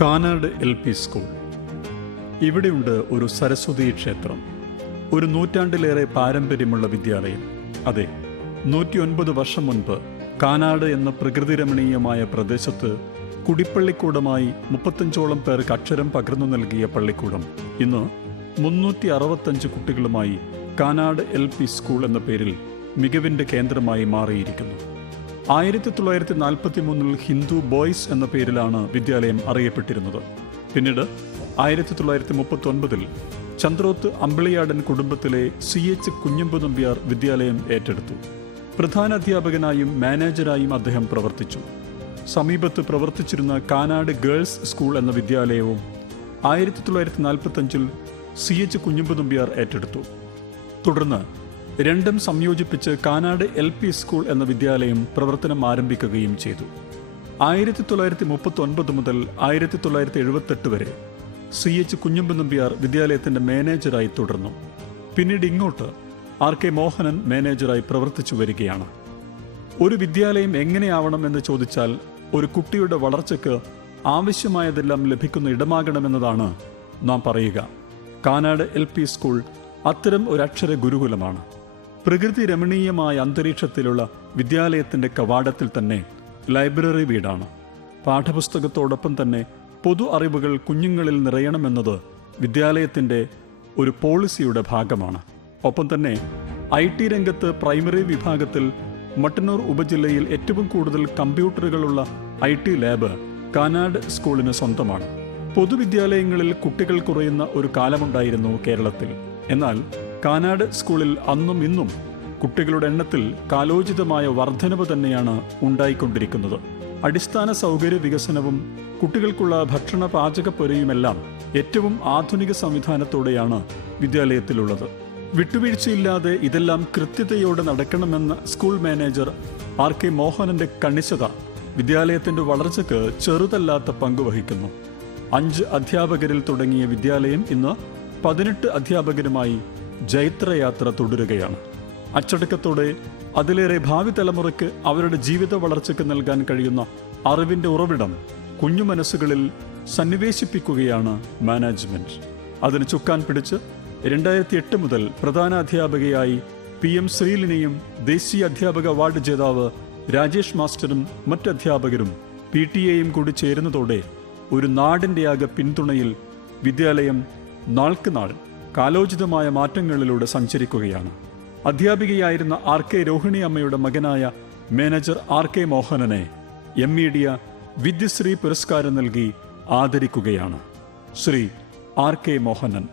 Kanad LP school. ഇവിടെയുണ്ട് ഒരു സരസ്വതി ക്ഷേത്രം. ഒരു നൂറ്റാണ്ടിലേറെ പാരമ്പര്യമുള്ള വിദ്യാലയം. അതെ, 109 വർഷം മുൻപ് കാനാട് എന്ന പ്രകൃതിരമണീയമായ പ്രദേശത്ത് കുടിപ്പള്ളിക്കൂടമായി 35ഓളം പേർക്ക് അക്ഷരം പകർന്നു നൽകിയ പള്ളിക്കൂടം ഇന്ന് 365 കുട്ടികളുമായി കാനാട് LP സ്കൂൾ എന്ന പേരിൽ മികവിൻ്റെ കേന്ദ്രമായി മാറിയിരിക്കുന്നു. 1943 ഹിന്ദു ബോയ്സ് എന്ന പേരിലാണ് വിദ്യാലയം അറിയപ്പെട്ടിരുന്നത്. പിന്നീട് 1939 ചന്ദ്രോത്ത് അമ്പിളിയാടൻ കുടുംബത്തിലെ CH കുഞ്ഞമ്പു നമ്പ്യാർ വിദ്യാലയം ഏറ്റെടുത്തു. പ്രധാന അധ്യാപകനായും മാനേജരായും അദ്ദേഹം പ്രവർത്തിച്ചു. സമീപത്ത് പ്രവർത്തിച്ചിരുന്ന കാനാട് ഗേൾസ് സ്കൂൾ എന്ന വിദ്യാലയവും 1945 CH കുഞ്ഞമ്പു നമ്പ്യാർ ഏറ്റെടുത്തു. തുടർന്ന് രണ്ടും സംയോജിപ്പിച്ച് കാനാട് LP സ്കൂൾ എന്ന വിദ്യാലയം പ്രവർത്തനം ആരംഭിക്കുകയും ചെയ്തു. 1939 മുതൽ 1978 വരെ CH കുഞ്ഞമ്പു നമ്പ്യാർ വിദ്യാലയത്തിൻ്റെ മാനേജരായി തുടർന്നു. പിന്നീട് ഇങ്ങോട്ട് RK മോഹനൻ മാനേജറായി പ്രവർത്തിച്ചു വരികയാണ്. ഒരു വിദ്യാലയം എങ്ങനെയാവണമെന്ന് ചോദിച്ചാൽ ഒരു കുട്ടിയുടെ വളർച്ചയ്ക്ക് ആവശ്യമായതെല്ലാം ലഭിക്കുന്ന ഇടമാകണമെന്നതാണ് നാം പറയുക. കാനാട് LP സ്കൂൾ അത്തരം ഒരു അക്ഷര ഗുരുകുലമാണ്. പ്രകൃതി രമണീയമായ അന്തരീക്ഷത്തിലുള്ള വിദ്യാലയത്തിൻ്റെ കവാടത്തിൽ തന്നെ ലൈബ്രറി വീടാണ്. പാഠപുസ്തകത്തോടൊപ്പം തന്നെ പൊതു അറിവുകൾ കുഞ്ഞുങ്ങളിൽ നിറയണമെന്നത് വിദ്യാലയത്തിൻ്റെ ഒരു പോളിസിയുടെ ഭാഗമാണ്. ഒപ്പം തന്നെ IT രംഗത്ത് പ്രൈമറി വിഭാഗത്തിൽ മട്ടന്നൂർ ഉപജില്ലയിൽ ഏറ്റവും കൂടുതൽ കമ്പ്യൂട്ടറുകളുള്ള IT ലാബ് കാനാട് സ്കൂളിന് സ്വന്തമാണ്. പൊതുവിദ്യാലയങ്ങളിൽ കുട്ടികൾ കുറയുന്ന ഒരു കാലമുണ്ടായിരുന്നു കേരളത്തിൽ. എന്നാൽ കാനാട് സ്കൂളിൽ അന്നും ഇന്നും കുട്ടികളുടെ എണ്ണത്തിൽ കാലോചിതമായ വർധനവ് തന്നെയാണ് ഉണ്ടായിക്കൊണ്ടിരിക്കുന്നത്. അടിസ്ഥാന സൗകര്യ വികസനവും കുട്ടികൾക്കുള്ള ഭക്ഷണ പാചകപ്പുരയുമെല്ലാം ഏറ്റവും ആധുനിക സംവിധാനത്തോടെയാണ് വിദ്യാലയത്തിലുള്ളത്. വിട്ടുവീഴ്ചയില്ലാതെ ഇതെല്ലാം കൃത്യതയോടെ നടക്കണമെന്ന സ്കൂൾ മാനേജർ RK മോഹനന്റെ കണിശത വിദ്യാലയത്തിന്റെ വളർച്ചയ്ക്ക് ചെറുതല്ലാത്ത പങ്കുവഹിക്കുന്നു. 5 അധ്യാപകരിൽ തുടങ്ങിയ വിദ്യാലയം ഇന്ന് 18 അധ്യാപകരുമായി ജൈത്രയാത്ര തുടരുകയാണ്. അച്ചടക്കത്തോടെ അതിലേറെ ഭാവി തലമുറയ്ക്ക് അവരുടെ ജീവിത വളർച്ചയ്ക്ക് നൽകാൻ കഴിയുന്ന അറിവിൻ്റെ ഉറവിടം കുഞ്ഞു മനസ്സുകളിൽ സന്നിവേശിപ്പിക്കുകയാണ് മാനേജ്മെന്റ്. അതിന് ചുക്കാൻ പിടിച്ച് 2008 മുതൽ പ്രധാന അധ്യാപകയായി PM ശ്രീലിനെയും ദേശീയ അധ്യാപക അവാർഡ് ജേതാവ് രാജേഷ് മാസ്റ്ററും മറ്റധ്യാപകരും PTA കൂടി ചേരുന്നതോടെ ഒരു നാടിൻ്റെയാകെ പിന്തുണയിൽ വിദ്യാലയം നാൾക്ക് നാൾ കാലോചിതമായ മാറ്റങ്ങളിലൂടെ സഞ്ചരിക്കുകയാണ്. അധ്യാപികയായിരുന്ന RK രോഹിണി അമ്മയുടെ മകനായ മാനേജർ RK മോഹനനെ MEDIA വിദ്യശ്രീ പുരസ്കാരം നൽകി ആദരിക്കുകയാണ്. ശ്രീ RK മോഹനൻ.